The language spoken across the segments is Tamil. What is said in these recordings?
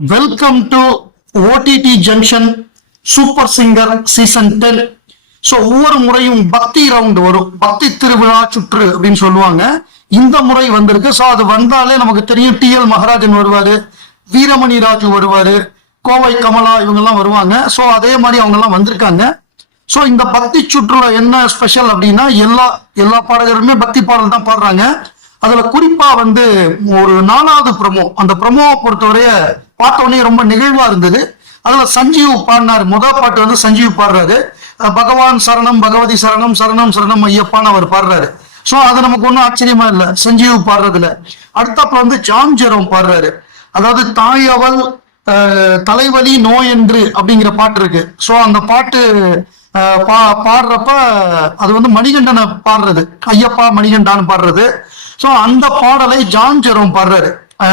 Welcome to OTT junction super singer season 10. So ஒவ்வொரு முறையும் பக்தி ரவுண்ட் வரும், பக்தி திருவிழா சுற்று அப்படின்னு சொல்லுவாங்க. இந்த முறை வந்திருக்கு. ஸோ அது வந்தாலே நமக்கு தெரியும், TL மகராஜன் வருவாரு, வீரமணி ராஜு வருவாரு, கோவை கமலா இவங்கெல்லாம் வருவாங்க. ஸோ அதே மாதிரி அவங்க எல்லாம் வந்திருக்காங்க. ஸோ இந்த பக்தி சுற்றுலா என்ன ஸ்பெஷல் அப்படின்னா, எல்லா பாடகருமே பக்தி பாடல் தான் பாடுறாங்க. அதுல குறிப்பா வந்து ஒரு 4வது ப்ரமோ, அந்த ப்ரமோவை பொறுத்தவரைய பார்த்தோன்னே ரொம்ப நிகழ்வா இருந்தது. அதுல சஞ்சீவ் பாடினார். முதல் பாட்டு வந்து சஞ்சீவ் பாடுறாரு, பகவான் சரணம் பகவதி சரணம் சரணம் சரணம் ஐயப்பான்னு அவர் பாடுறாரு. ஸோ அது நமக்கு ஒன்றும் ஆச்சரியமா இல்லை சஞ்சீவ் பாடுறதுல. அடுத்தப்ப வந்து ஜான் ஜெரோம் பாடுறாரு, அதாவது தாயவள் தலைவலி நோய் என்று அப்படிங்கிற பாட்டு இருக்கு. ஸோ அந்த பாட்டு பாடுறப்ப அது வந்து மணிகண்டனை பாடுறது, ஐயப்பா மணிகண்டான்னு பாடுறது. ஸோ அந்த பாடலை ஜான் ஜெரோம் பாடுறாரு.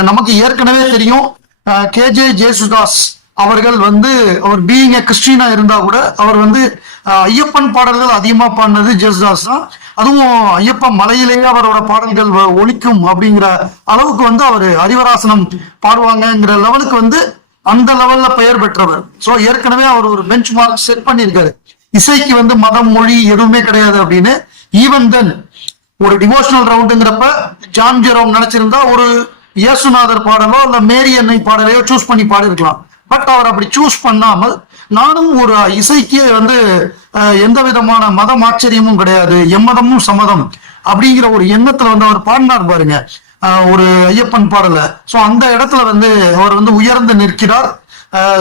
நமக்கு ஏற்கனவே தெரியும், KJ ஜேசுதாஸ் அவர்கள் வந்து அவர் பீயிங் ஏ கிறிஸ்டினா இருந்தா கூட அவர் வந்து ஐயப்பன் பாடல்கள் அதிகமா பாடினது ஜேசுதாஸ் தான். அதுவும் ஐயப்பா மலையிலேயே அவரோட பாடல்கள் ஒலிக்கும் அப்படிங்கிற அளவுக்கு வந்து அவர் ஹரிவராசனம் பாடுவாங்கங்கிற லெவலுக்கு வந்து அந்த லெவல்ல பெயர் பெற்றவர். ஸோ ஏற்கனவே அவர் ஒரு பெஞ்ச் மார்க் செட் பண்ணியிருக்காரு. இசைக்கு வந்து மதம் மொழி எதுவுமே கிடையாது அப்படின்னு. ஈவன் தென் ஒரு டிவோஷனல் ரவுண்டுங்கிறப்ப ஜான் ஜெரோம் நினைச்சிருந்தா ஒரு இயேசுநாதர் பாடலோ இல்ல மேரி அன்னை பாடலையோ சூஸ் பண்ணி பாடிருக்கலாம். பட் அவர் அப்படி சூஸ் பண்ணாமல், நானும் ஒரு இசைக்கு வந்து எந்த விதமான மதம் ஆச்சரியமும் கிடையாது, எம்மதமும் சம்மதம் அப்படிங்கிற ஒரு எண்ணத்துல வந்து அவர் பாடினார் பாருங்க ஒரு ஐயப்பன் பாடல. ஸோ அந்த இடத்துல வந்து அவர் வந்து உயர்ந்து நிற்கிறார்.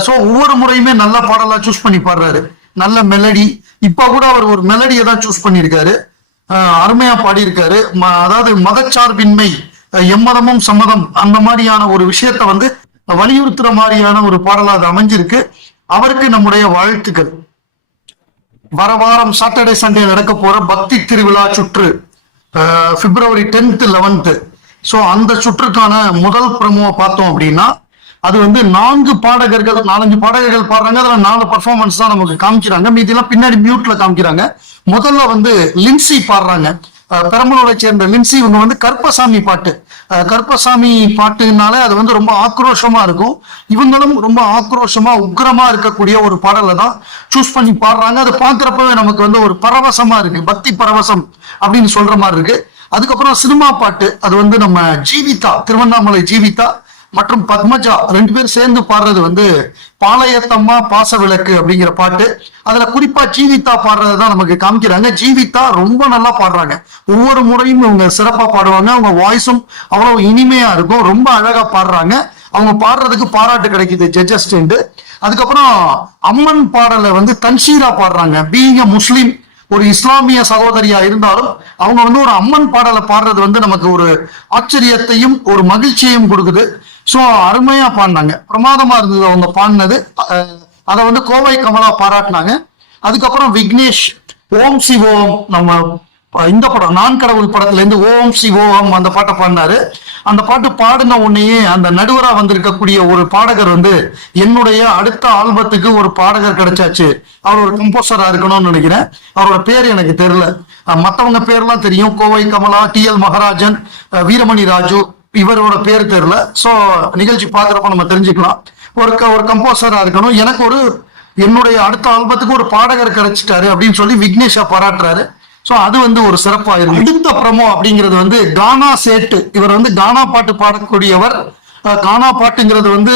ஸோ ஒவ்வொரு முறையுமே நல்ல பாடலா சூஸ் பண்ணி பாடுறாரு, நல்ல மெலடி. இப்ப கூட அவர் ஒரு மெலடியை தான் சூஸ் பண்ணியிருக்காரு, அருமையா பாடியிருக்காரு. அதாவது மதச்சார்பின்மை, எம்மதமும் சம்மதம் அந்த மாதிரியான ஒரு விஷயத்த வந்து வலியுறுத்துற மாதிரியான ஒரு பாடலா அது அமைஞ்சிருக்கு. அவருக்கு நம்முடைய வாழ்த்துக்கள். வர வாரம் சாட்டர்டே சண்டே நடக்க போற பக்தி திருவிழா சுற்று February 10th 11th. ஸோ அந்த சுற்றுக்கான முதல் ப்ரமோவை பார்த்தோம் அப்படின்னா, அது வந்து 4 பாடகர்கள் 4-5 பாடகர்கள் பாடுறாங்க. அதுல 4 பர்ஃபார்மன்ஸ் தான் நமக்கு காமிக்கிறாங்க, மீதியெல்லாம் பின்னாடி மியூட்ல காமிக்கிறாங்க. முதல்ல வந்து லின்சி பாடுறாங்க, பெரம்பலூரை சேர்ந்த லின்சி. இவங்க வந்து கருப்பசாமி பாட்டு, கருப்பசாமி பாட்டுனாலே அது வந்து ரொம்ப ஆக்ரோஷமா இருக்கும். இவங்களும் ரொம்ப ஆக்ரோஷமா உக்ரமா இருக்கக்கூடிய ஒரு பாடலை தான் சூஸ் பண்ணி பாடுறாங்க. அது பாக்குறப்பவே நமக்கு வந்து ஒரு பரவசமா இருக்கு, பக்தி பரவசம் அப்படின்னு சொல்ற மாதிரி இருக்கு. அதுக்கப்புறம் சினிமா பாட்டு, அது வந்து நம்ம ஜீவிதா, திருவண்ணாமலை ஜீவிதா மற்றும் பத்மஜா 2 பேர் சேர்ந்து பாடுறது வந்து பாளையத்தம்மா பாச விளக்கு அப்படிங்கிற பாட்டு. அதுல குறிப்பா ஜீவிதா பாடுறதுதான் நமக்கு காமிக்கிறாங்க. ஜீவிதா ரொம்ப நல்லா பாடுறாங்க, ஒவ்வொரு முறையும் இவங்க சிறப்பா பாடுவாங்க. அவங்க வாய்ஸும் அவ்வளவு இனிமையா இருக்கும், ரொம்ப அழகா பாடுறாங்க. அவங்க பாடுறதுக்கு பாராட்டு கிடைக்குது ஜட்ஜஸ். அதுக்கப்புறம் அம்மன் பாடலை வந்து தன்ஷீரா பாடுறாங்க. பீயிங் அ முஸ்லீம், ஒரு இஸ்லாமிய சகோதரியா இருந்தாலும் அவங்க வந்து ஒரு அம்மன் பாடலை பாடுறது வந்து நமக்கு ஒரு ஆச்சரியத்தையும் ஒரு மகிழ்ச்சியையும் கொடுக்குது. ஸோ அருமையா பாடினாங்க, பிரமாதமா இருந்தது அவங்க பாடினது. அதை வந்து கோவை கமலா பாராட்டினாங்க. அதுக்கப்புறம் விக்னேஷ் ஓம் சிவோம், நம்ம இந்த படம் நான் கடவுள் படத்துல இருந்து ஓம் சிவோம் அந்த பாட்டை பாடினாரு. அந்த பாட்டு பாடின உடனேயே அந்த நடுவரா வந்திருக்கக்கூடிய ஒரு பாடகர் வந்து, என்னுடைய அடுத்த ஆல்பத்துக்கு ஒரு பாடகர் கிடைச்சாச்சு, அவர் ஒரு கம்போசரா இருக்கணும்னு நினைக்கிறேன். அவரோட பேர் எனக்கு தெரியல, மற்றவங்க பேர்லாம் தெரியும், கோவை கமலா, TL மகராஜன், வீரமணி ராஜு, இவரோட பேர் தெரியல. ஸோ நிகழ்ச்சி பார்க்குறப்ப நம்ம தெரிஞ்சுக்கலாம். ஒரு கம்போசரா இருக்கணும், எனக்கு என்னுடைய அடுத்த ஆல்பத்துக்கு ஒரு பாடகர் கிடைச்சிட்டாரு அப்படின்னு சொல்லி விக்னேஷா பாராட்டுறாரு. ஸோ அது வந்து ஒரு சிறப்பா இருக்கு. அடுத்த ப்ரமோ அப்படிங்கிறது வந்து கானா சேட்டு. இவர் வந்து கானா பாட்டு பாடக்கூடியவர். கானா பாட்டுங்கிறது வந்து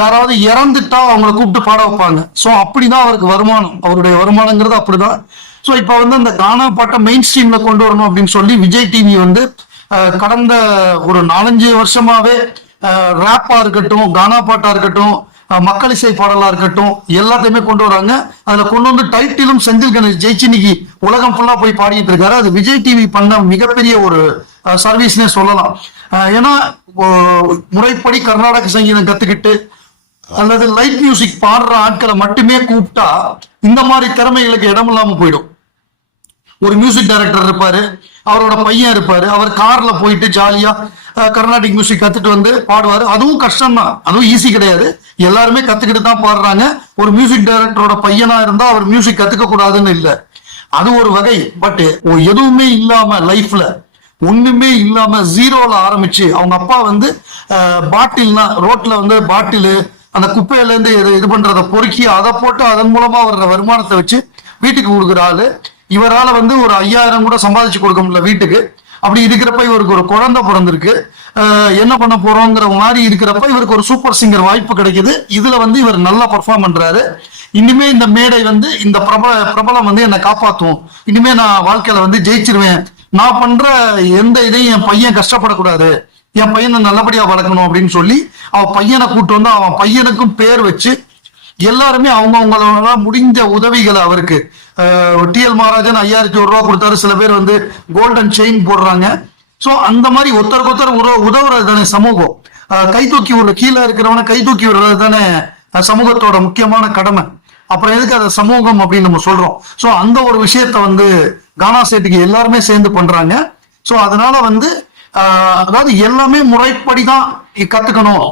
யாராவது இறந்துட்டா அவங்கள கூப்பிட்டு பாட வைப்பாங்க. ஸோ அப்படிதான் அவருக்கு வருமானம், அவருடைய வருமானங்கிறது அப்படிதான். ஸோ இப்போ வந்து அந்த கானா பாட்டை மெயின் ஸ்ட்ரீம்ல கொண்டு வரணும் அப்படின்னு சொல்லி விஜய் டிவி வந்து கடந்த ஒரு 4-5 வருஷமாவே ரேப்பா இருக்கட்டும், கானா பாட்டா இருக்கட்டும், மக்கள் இசை பாடலா இருக்கட்டும், எல்லாத்தையுமே கொண்டு வராங்க. அதுல கொண்டு வந்து டைட்டிலும் செந்தில் கணேஷ் ஜெயிச்சு இன்னைக்கு உலகம் ஃபுல்லா போய் பாடிட்டு இருக்காரு. அது விஜய் டிவி பண்ண மிகப்பெரிய ஒரு சர்வீஸ்னே சொல்லலாம். ஏன்னா முறைப்படி கர்நாடக சங்கீதம் கத்துக்கிட்டு அல்லது லைட் மியூசிக் பாடுற ஆட்களை மட்டுமே கூப்பிட்டா இந்த மாதிரி திறமைகளுக்கு இடம் இல்லாம போயிடும். ஒரு மியூசிக் டைரக்டர் இருப்பாரு, அவரோட பையன் இருப்பாரு, அவர் கார்ல போயிட்டு ஜாலியா கர்நாடிக் மியூசிக் கத்துட்டு வந்து பாடுவாரு. அதுவும் கஷ்டம் தான், அதுவும் ஈஸி கிடையாது. எல்லாருமே கத்துக்கிட்டு தான் பாடுறாங்க. ஒரு மியூசிக் டைரக்டரோட பையனா இருந்தா அவர் மியூசிக் கத்துக்க கூடாதுன்னு இல்லை, அது ஒரு வகை. பட் எதுவுமே இல்லாம லைஃப்ல ஒண்ணுமே இல்லாம ஜீரோல ஆரம்பிச்சு அவங்க அப்பா வந்து பாட்டில்னா ரோட்ல வந்து பாட்டிலு அந்த குப்பையில இருந்து இது பண்றத பொறுக்கி அதை போட்டு அதன் மூலமா வர்ற வருமானத்தை வச்சு வீட்டுக்கு கொடுக்குற ஆளு. இவரால வந்து ஒரு 5000 கூட சம்பாதிச்சு கொடுக்க முடியல வீட்டுக்கு. அப்படி இருக்கிறப்ப இவருக்கு ஒரு குழந்தை பிறந்திருக்கு. என்ன பண்ண போறோங்கிற மாதிரி இருக்கிறப்ப இவருக்கு ஒரு சூப்பர் சிங்கர் வாய்ப்பு கிடைக்குது. இதுல வந்து இவர் நல்லா பெர்ஃபார்ம் பண்றாரு. இனிமே இந்த மேடை வந்து இந்த பிரபலம் வந்து என்னை காப்பாத்தும், இனிமே நான் வாழ்க்கையில வந்து ஜெயிச்சிருவேன், நான் பண்ற எந்த இதையும் என் பையன் கஷ்டப்படக்கூடாது, என் பையனை நல்லபடியா வளர்க்கணும் அப்படின்னு சொல்லி அவன் பையனை கூட்டு வந்து அவன் பையனுக்கும் பேர் வச்சு எல்லாருமே அவங்கவுங்களோட முடிஞ்ச உதவிகளை அவருக்கு டிஎல் மகாராஜன் 5100 ரூபா கொடுத்தாரு. சில பேர் வந்து கோல்டன் செயின் போடுறாங்க. சோ அந்த மாதிரி ஒருத்தருக்கு ஒருத்தர் உதவுறது தானே சமூகம். கை தூக்கி விடுற கீழே இருக்கிறவன கை தூக்கி விடுறது தானே சமூகத்தோட முக்கியமான கடமை. அப்புறம் எதுக்கு அதை சமூகம் அப்படின்னு நம்ம சொல்றோம். சோ அந்த ஒரு விஷயத்த வந்து கானா சேட்டுக்கு எல்லாருமே சேர்ந்து பண்றாங்க. சோ அதனால வந்து அதாவது எல்லாமே முறைப்படிதான் கத்துக்கணும்,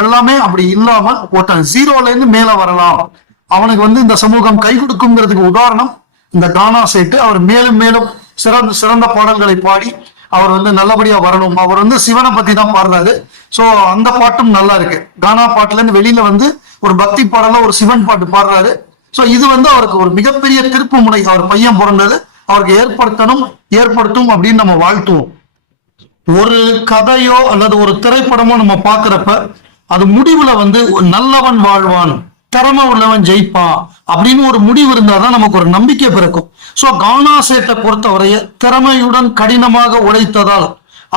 எல்லாமே அப்படி இல்லாம ஒருத்தன் ஜீரோல இருந்து மேல வரலாம், அவனுக்கு வந்து இந்த சமூகம் கை கொடுக்குங்கிறதுக்கு உதாரணம் இந்த கானா சேட்டு. அவர் மேலும் மேலும் சிறந்த சிறந்த பாடல்களை பாடி அவர் வந்து நல்லபடியா வரணும். அவர் வந்து சிவனை பத்தி தான் பாடுறாரு. சோ அந்த பாட்டும் நல்லா இருக்கு. கானா பாட்டுல இருந்து வெளியில வந்து ஒரு பக்தி பாடல ஒரு சிவன் பாட்டு பாடுறாரு. சோ இது வந்து அவருக்கு ஒரு மிகப்பெரிய திருப்பு முனை. அவர் பையன் பிறந்தது அவருக்கு ஏற்படுத்தும் அப்படின்னு நம்ம வாழ்த்துவோம். ஒரு கதையோ அல்லது ஒரு திரைப்படமோ நம்ம பாக்குறப்ப அது முடிவுல வந்து நல்லவன் வாழ்வான், திறமை உள்ளவன் ஜெயிப்பான் அப்படின்னு ஒரு முடிவு இருந்தாதான் நமக்கு ஒரு நம்பிக்கை பிறக்கும். சோ கானா சேட்டை பொறுத்தவரைய திறமையுடன் கடினமாக உழைத்ததால்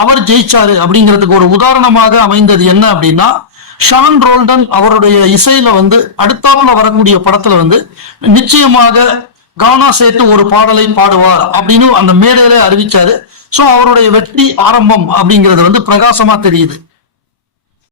அவர் ஜெயிச்சாரு அப்படிங்கிறதுக்கு ஒரு உதாரணமாக அமைந்தது என்ன அப்படின்னா, ஷான் ரோல்டன் அவருடைய இசையில வந்து அடுத்தாப்புல வரக்கூடிய படத்துல வந்து நிச்சயமாக கானா சேட்டு ஒரு பாடலை பாடுவார் அப்படின்னு அந்த மேடையில அறிவிச்சாரு. சோ அவருடைய வெற்றி ஆரம்பம் அப்படிங்கிறது வந்து பிரகாசமா தெரியுது.